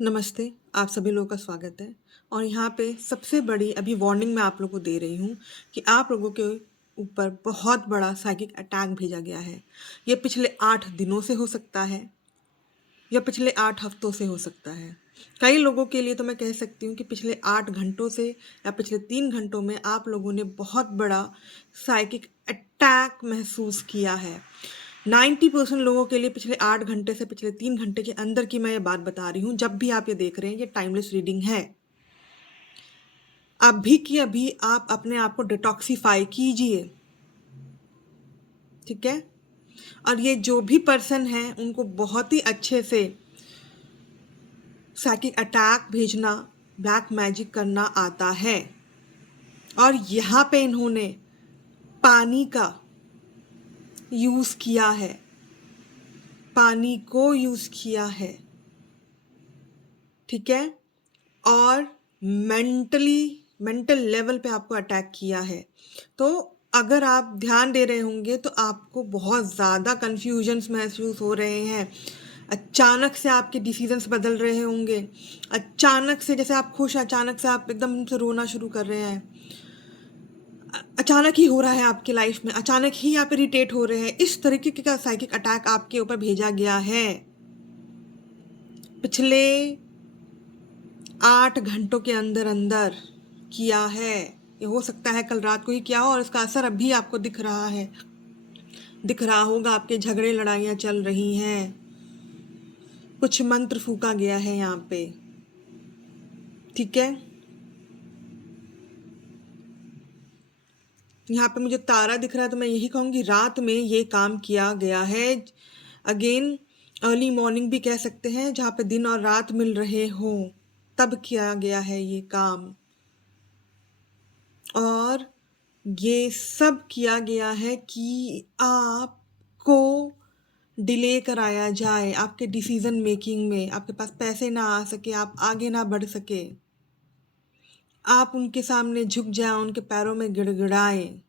नमस्ते, आप सभी लोगों का स्वागत है। और यहाँ पे सबसे बड़ी अभी वार्निंग मैं आप लोगों को दे रही हूँ कि आप लोगों के ऊपर बहुत बड़ा साइकिक अटैक भेजा गया है। ये पिछले 8 दिनों से हो सकता है या पिछले 8 हफ्तों से हो सकता है। कई लोगों के लिए तो मैं कह सकती हूँ कि पिछले 8 घंटों से या पिछले 3 घंटों में आप लोगों ने बहुत बड़ा साइकिक अटैक महसूस किया है। 90% लोगों के लिए पिछले 8 घंटे से पिछले 3 घंटे के अंदर की मैं ये बात बता रही हूँ। जब भी आप ये देख रहे हैं, ये टाइमलेस रीडिंग है। अभी की अभी आप अपने आप को डिटॉक्सिफाई कीजिए, ठीक है? और ये जो भी पर्सन है उनको बहुत ही अच्छे से साइकिक अटैक भेजना, ब्लैक मैजिक करना आता है। और यहाँ पे इन्होंने पानी का यूज़ किया है, पानी को यूज़ किया है, ठीक है? और मेंटल लेवल पे आपको अटैक किया है। तो अगर आप ध्यान दे रहे होंगे तो आपको बहुत ज़्यादा कन्फ्यूजन्स महसूस हो रहे हैं। अचानक से आपके डिसीजंस बदल रहे होंगे। अचानक से जैसे आप खुश हैं, अचानक से आप एकदम से रोना शुरू कर रहे हैं। अचानक ही हो रहा है आपकी लाइफ में, अचानक ही आप इरिटेट हो रहे हैं। इस तरीके का साइकिक अटैक आपके ऊपर भेजा गया है पिछले 8 घंटों के अंदर अंदर किया है। ये हो सकता है कल रात को ही किया हो और इसका असर अभी आपको दिख रहा है। दिख रहा होगा आपके झगड़े लड़ाइयाँ चल रही हैं, कुछ मंत्र फूका गया है यहाँ पे, ठीक है? यहाँ पे मुझे तारा दिख रहा है तो मैं यही कहूँगी रात में ये काम किया गया है। अगेन अर्ली मॉर्निंग भी कह सकते हैं, जहाँ पे दिन और रात मिल रहे हों, तब किया गया है ये काम। और ये सब किया गया है कि आपको डिले कराया जाए आपके डिसीजन मेकिंग में, आपके पास पैसे ना आ सके, आप आगे ना बढ़ सके, आप उनके सामने झुक जाएं, उनके पैरों में गिड़गिड़ाएं।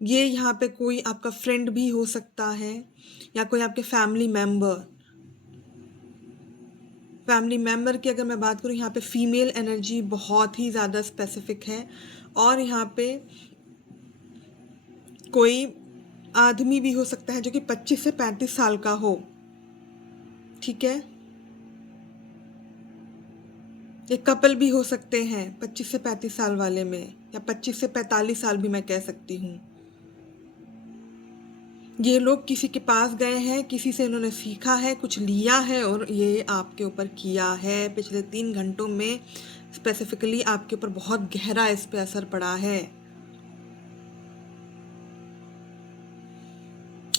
ये यहाँ पे कोई आपका फ्रेंड भी हो सकता है या कोई आपके फैमिली मेम्बर की अगर मैं बात करूँ, यहाँ पे फीमेल एनर्जी बहुत ही ज़्यादा स्पेसिफिक है। और यहाँ पे कोई आदमी भी हो सकता है जो कि 25 से 35 साल का हो, ठीक है? ये कपल भी हो सकते हैं 25 से 35 साल वाले में, या 25 से 45 साल भी मैं कह सकती हूँ। ये लोग किसी के पास गए हैं, किसी से इन्होंने सीखा है, कुछ लिया है और ये आपके ऊपर किया है। पिछले 3 घंटों में स्पेसिफिकली आपके ऊपर बहुत गहरा इस पे असर पड़ा है।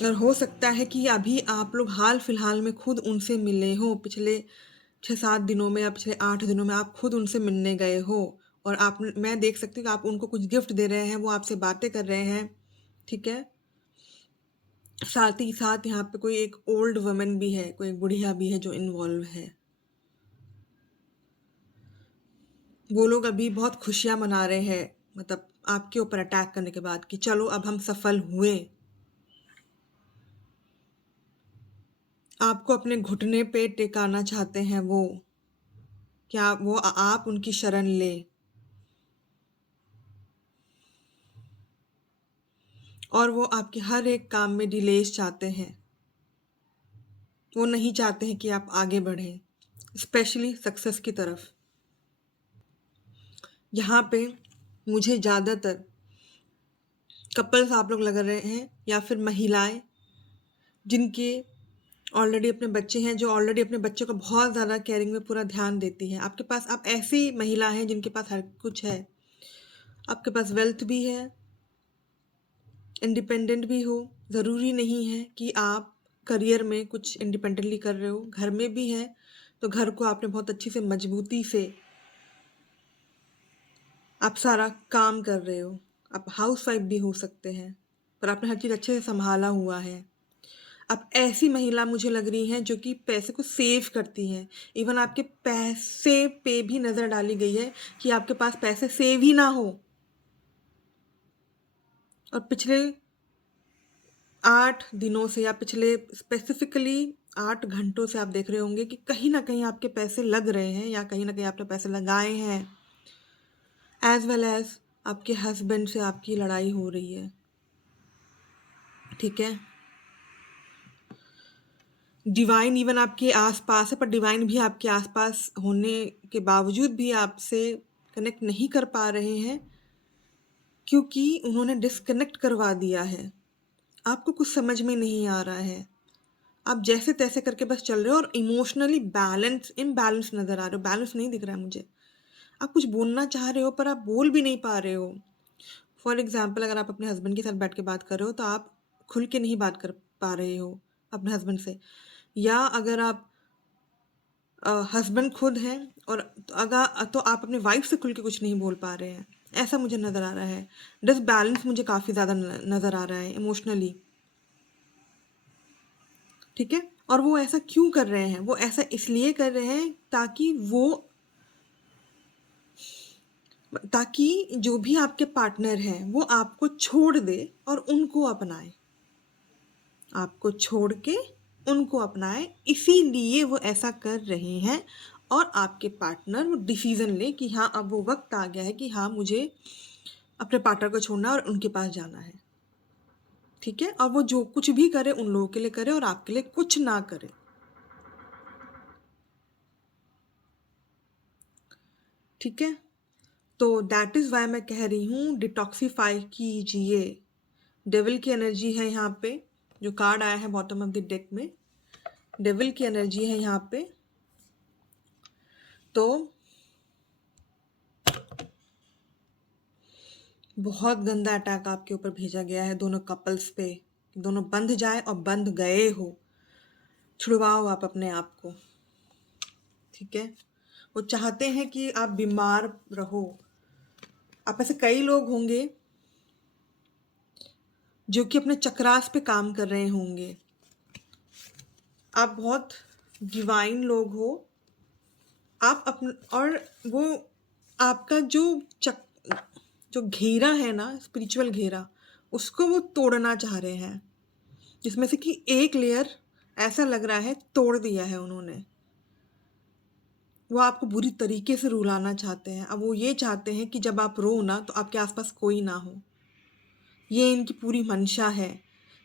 और हो सकता है कि अभी आप लोग हाल फिलहाल में खुद उनसे मिले हो, पिछले 6-7 दिनों में या पिछले 8 दिनों में आप खुद उनसे मिलने गए हो। और आप मैं देख सकती हूँ कि आप उनको कुछ गिफ्ट दे रहे हैं, वो आपसे बातें कर रहे हैं, ठीक है? साथ ही साथ यहाँ पे कोई एक ओल्ड वुमन भी है, कोई एक बुढ़िया भी है जो इन्वॉल्व है। वो लोग अभी बहुत खुशियाँ मना रहे हैं, मतलब आपके ऊपर अटैक करने के बाद, कि चलो अब हम सफल हुए। आपको अपने घुटने पे टिकाना चाहते हैं वो, क्या वो आप उनकी शरण ले। और वो आपके हर एक काम में डिलेस चाहते हैं। वो नहीं चाहते हैं कि आप आगे बढ़ें, स्पेशली सक्सेस की तरफ। यहाँ पे मुझे ज़्यादातर कपल्स आप लोग लग रहे हैं, या फिर महिलाएं जिनके ऑलरेडी अपने बच्चे हैं, जो ऑलरेडी अपने बच्चों को बहुत ज़्यादा केयरिंग में पूरा ध्यान देती हैं। आपके पास आप ऐसी महिला हैं जिनके पास हर कुछ है, आपके पास वेल्थ भी है, इंडिपेंडेंट भी हो। ज़रूरी नहीं है कि आप करियर में कुछ इंडिपेंडेंटली कर रहे हो, घर में भी है तो घर को आपने बहुत अच्छी से मजबूती से आप सारा काम कर रहे हो। आप हाउसवाइफ भी हो सकते हैं, पर आपने हर चीज़ अच्छे से संभाला हुआ है। अब ऐसी महिला मुझे लग रही हैं जो कि पैसे को सेव करती हैं। इवन आपके पैसे पे भी नज़र डाली गई है कि आपके पास पैसे सेव ही ना हो। और पिछले 8 दिनों से या पिछले स्पेसिफिकली 8 घंटों से आप देख रहे होंगे कि कहीं न कहीं आपके पैसे लग रहे हैं या कहीं न कहीं आपने पैसे लगाए हैं, एज़ वेल एज़ आपके हस्बैंड से आपकी लड़ाई हो रही है, ठीक है? डिवाइन इवन आपके आस-पास है, पर डिवाइन भी आपके आस-पास होने के बावजूद भी आपसे कनेक्ट नहीं कर पा रहे हैं, क्योंकि उन्होंने डिस्कनेक्ट करवा दिया है। आपको कुछ समझ में नहीं आ रहा है। आप जैसे-तैसे करके बस चल रहे हो और इमोशनली इम्बैलेंस नज़र आ रहे हो, बैलेंस नहीं दिख रहा है मुझे। आप कुछ बोलना चाह रहे हो पर आप बोल भी नहीं पा रहे हो। फॉर एग्ज़ाम्पल अगर आप अपने हस्बैंड के साथ बैठ के बात कर रहे हो तो आप खुल के नहीं बात कर पा रहे हो अपने हस्बैंड से, या अगर आप हस्बैंड खुद हैं और अगर तो आप अपने वाइफ से खुल के कुछ नहीं बोल पा रहे हैं। ऐसा मुझे नज़र आ रहा है। डिसबैलेंस मुझे काफ़ी ज़्यादा नज़र आ रहा है इमोशनली, ठीक है? और वो ऐसा क्यों कर रहे हैं? वो ऐसा इसलिए कर रहे हैं ताकि जो भी आपके पार्टनर हैं वो आपको छोड़ दे और उनको अपनाए। आपको छोड़ के उनको अपनाए, इसीलिए वो ऐसा कर रहे हैं। और आपके पार्टनर वो डिसीज़न ले कि हाँ, अब वो वक़्त आ गया है कि हाँ, मुझे अपने पार्टनर को छोड़ना है और उनके पास जाना है, ठीक है? और वो जो कुछ भी करे उन लोगों के लिए करे और आपके लिए कुछ ना करे, ठीक है? तो दैट इज़ व्हाई मैं कह रही हूँ डिटॉक्सिफ़ाई कीजिए। डेविल की एनर्जी है यहाँ पे, जो कार्ड आया है बॉटम ऑफ द डेक में, डेविल की एनर्जी है यहाँ पे। तो बहुत गंदा अटैक आपके ऊपर भेजा गया है दोनों कपल्स पे, दोनों बंध जाए और बंध गए हो। छुड़वाओ आप अपने आप को, ठीक है? वो चाहते हैं कि आप बीमार रहो। आप ऐसे कई लोग होंगे जो कि अपने चक्रास पे काम कर रहे होंगे। आप बहुत डिवाइन लोग हो। आप अपन और वो आपका जो घेरा है ना, स्पिरिचुअल घेरा, उसको वो तोड़ना चाह रहे हैं, जिसमें से कि एक लेयर ऐसा लग रहा है तोड़ दिया है उन्होंने। वो आपको बुरी तरीके से रुलाना चाहते हैं। अब वो ये चाहते हैं कि जब आप रो ना तो आपके आसपास कोई ना हो। ये इनकी पूरी मंशा है,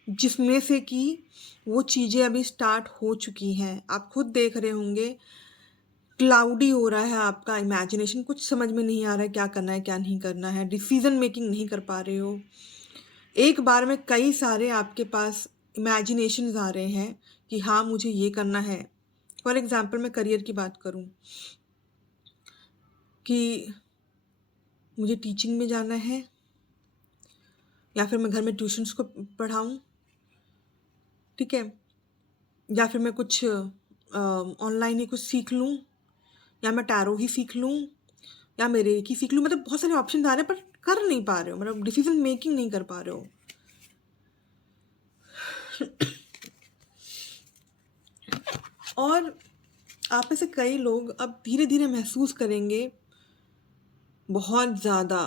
जिसमें से कि वो चीज़ें अभी स्टार्ट हो चुकी हैं। आप खुद देख रहे होंगे, क्लाउडी हो रहा है आपका इमेजिनेशन, कुछ समझ में नहीं आ रहा है क्या करना है, क्या नहीं करना है। डिसीज़न मेकिंग नहीं कर पा रहे हो। एक बार में कई सारे आपके पास इमेजिनेशंस आ रहे हैं कि हाँ, मुझे ये करना है। फॉर एग्ज़ाम्पल मैं करियर की बात करूँ कि मुझे टीचिंग में जाना है, या फिर मैं घर में ट्यूशन्स को पढ़ाऊँ, ठीक है? या फिर मैं कुछ ऑनलाइन ही कुछ सीख लूँ, या मैं टैरो ही सीख लूँ, या मैं रेकी सीख लूँ। मतलब बहुत सारे ऑप्शंस आ रहे हैं पर कर नहीं पा रहे हो, मतलब डिसीजन मेकिंग नहीं कर पा रहे हो। और आप में से कई लोग अब धीरे धीरे महसूस करेंगे बहुत ज़्यादा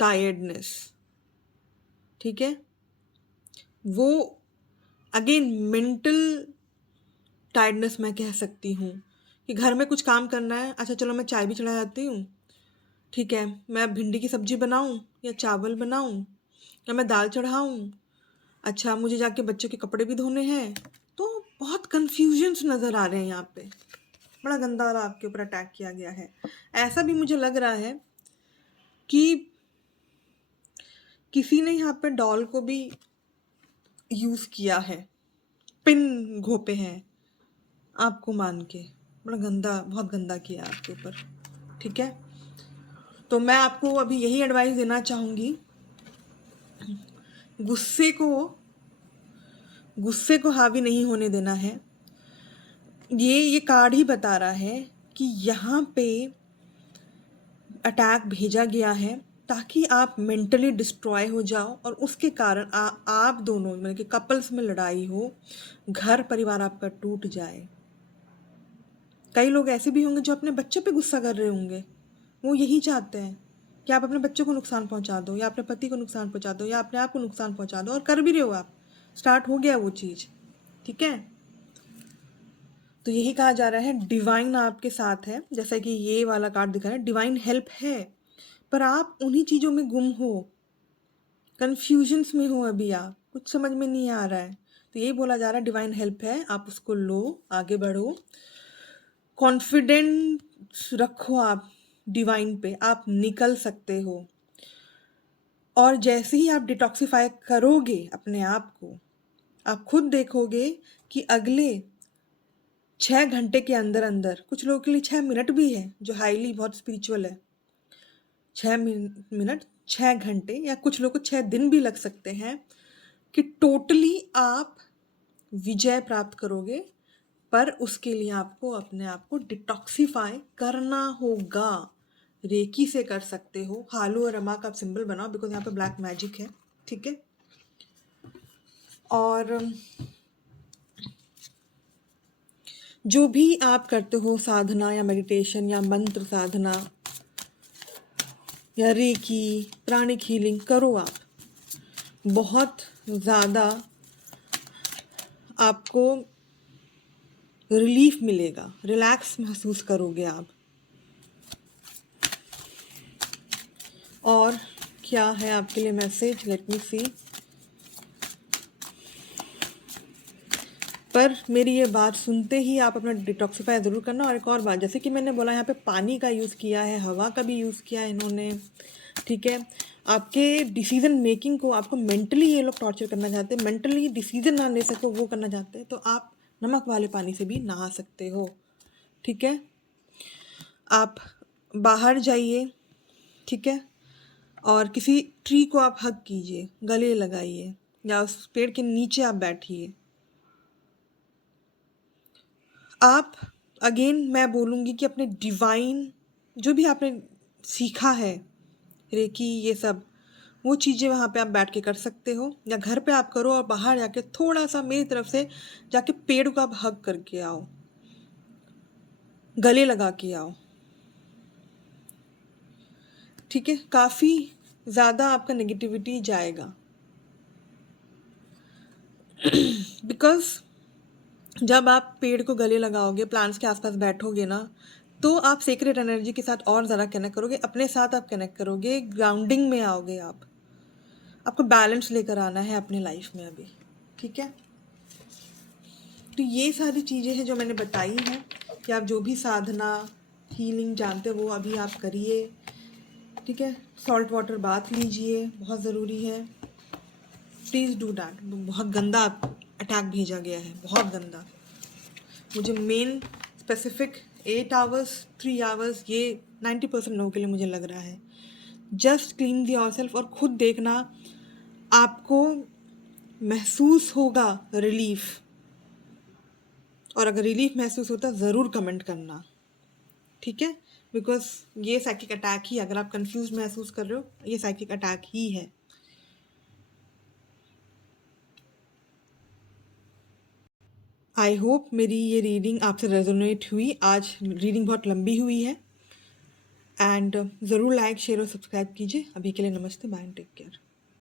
टायर्डनेस, ठीक है? वो अगेन मेंटल टायर्डनेस मैं कह सकती हूँ कि घर में कुछ काम करना है, अच्छा चलो मैं चाय भी चढ़ा जाती हूँ, ठीक है? मैं भिंडी की सब्जी बनाऊँ या चावल बनाऊँ या मैं दाल चढ़ाऊँ, अच्छा मुझे जाके बच्चों के कपड़े भी धोने हैं। तो बहुत कन्फ्यूजन्स नज़र आ रहे हैं यहाँ पे। बड़ा गंदा वाला आपके ऊपर अटैक किया गया है। ऐसा भी मुझे लग रहा है कि किसी ने यहाँ पे डॉल को भी यूज़ किया है, पिन घोंपे हैं आपको मान के। बड़ा गंदा, बहुत गंदा किया आपके ऊपर, ठीक है? तो मैं आपको अभी यही एडवाइस देना चाहूँगी, गुस्से को हावी नहीं होने देना है। ये कार्ड ही बता रहा है कि यहाँ पे अटैक भेजा गया है ताकि आप मेंटली डिस्ट्रॉय हो जाओ और उसके कारण आप दोनों मतलब कि कपल्स में लड़ाई हो, घर परिवार आपका टूट जाए। कई लोग ऐसे भी होंगे जो अपने बच्चों पे गुस्सा कर रहे होंगे। वो यही चाहते हैं कि आप अपने बच्चों को नुकसान पहुंचा दो, या अपने पति को नुकसान पहुंचा दो, या अपने आप को नुकसान पहुंचा दो, और कर भी रहे हो आप। स्टार्ट हो गया वो चीज़, ठीक है? तो यही कहा जा रहा है डिवाइन आपके साथ है, जैसा कि ये वाला कार्ड दिखा रहा है, डिवाइन हेल्प है, पर आप उन्हीं चीज़ों में गुम हो, कन्फ्यूजन्स में हो, अभी आप कुछ समझ में नहीं आ रहा है। तो यही बोला जा रहा है डिवाइन हेल्प है, आप उसको लो, आगे बढ़ो, कॉन्फिडेंस रखो आप डिवाइन पे, आप निकल सकते हो। और जैसे ही आप डिटॉक्सिफाई करोगे अपने आप को, आप खुद देखोगे कि अगले 6 घंटे के अंदर अंदर, कुछ लोगों के लिए 6 मिनट भी है जो हाईली बहुत स्पिरिचुअल है, 6 मिनट, 6 घंटे, या कुछ लोगों को 6 दिन भी लग सकते हैं, कि टोटली आप विजय प्राप्त करोगे। पर उसके लिए आपको अपने आप को डिटॉक्सिफाई करना होगा। रेकी से कर सकते हो, हालू और रमा का आप सिंबल बनाओ, बिकॉज यहाँ पे ब्लैक मैजिक है, ठीक है। और जो भी आप करते हो साधना या मेडिटेशन या मंत्र साधना या रेकी, प्राणिक हीलिंग करो आप, बहुत ज़्यादा आपको रिलीफ मिलेगा, रिलैक्स महसूस करोगे आप। और क्या है आपके लिए मैसेज, लेट मी सी। पर मेरी ये बात सुनते ही आप अपना डिटॉक्सिफाई ज़रूर करना। और एक और बात, जैसे कि मैंने बोला यहाँ पे पानी का यूज़ किया है, हवा का भी यूज़ किया है इन्होंने, ठीक है। आपके डिसीजन मेकिंग को, आपको मेंटली ये लोग टॉर्चर करना चाहते हैं, मेंटली डिसीजन ना ले सको वो करना चाहते हैं, तो आप नमक वाले पानी से भी नहा सकते हो, ठीक है। आप बाहर जाइए, ठीक है, और किसी ट्री को आप हग कीजिए, गले लगाइए, या उस पेड़ के नीचे आप बैठिए। आप अगेन मैं बोलूँगी कि अपने डिवाइन, जो भी आपने सीखा है, रेकी, ये सब, वो चीज़ें वहाँ पे आप बैठ के कर सकते हो, या घर पे आप करो, और बाहर जाके थोड़ा सा मेरी तरफ से जाके पेड़ को आप हग करके आओ, गले लगा के आओ, ठीक है। काफ़ी ज़्यादा आपका नेगेटिविटी जाएगा, बिकॉज जब आप पेड़ को गले लगाओगे, प्लांट्स के आसपास बैठोगे ना, तो आप सीक्रेट एनर्जी के साथ और ज़्यादा कनेक्ट करोगे, अपने साथ आप कनेक्ट करोगे, ग्राउंडिंग में आओगे आप। आपको बैलेंस लेकर आना है अपने लाइफ में अभी, ठीक है। तो ये सारी चीज़ें हैं जो मैंने बताई हैं, कि आप जो भी साधना हीलिंग जानते हो वो अभी आप करिए, ठीक है। सॉल्ट वाटर बाथ लीजिए, बहुत ज़रूरी है, प्लीज़ डू डैट। बहुत गंदा अटैक भेजा गया है, बहुत गंदा। मुझे मेन स्पेसिफिक 8 आवर्स 3 आवर्स, ये 90% लोगों के लिए मुझे लग रहा है। Just clean the your self, और खुद देखना, आपको महसूस होगा रिलीफ। और अगर रिलीफ महसूस होता ज़रूर कमेंट करना, ठीक है। बिकॉज ये साइकिक अटैक ही, अगर आप कंफ्यूज महसूस कर रहे हो, ये साइकिक अटैक ही है। आई होप मेरी ये रीडिंग आपसे रेजोनेट हुई। आज रीडिंग बहुत लंबी हुई है, एंड ज़रूर लाइक शेयर और सब्सक्राइब कीजिए। अभी के लिए नमस्ते, बाय एंड टेक केयर।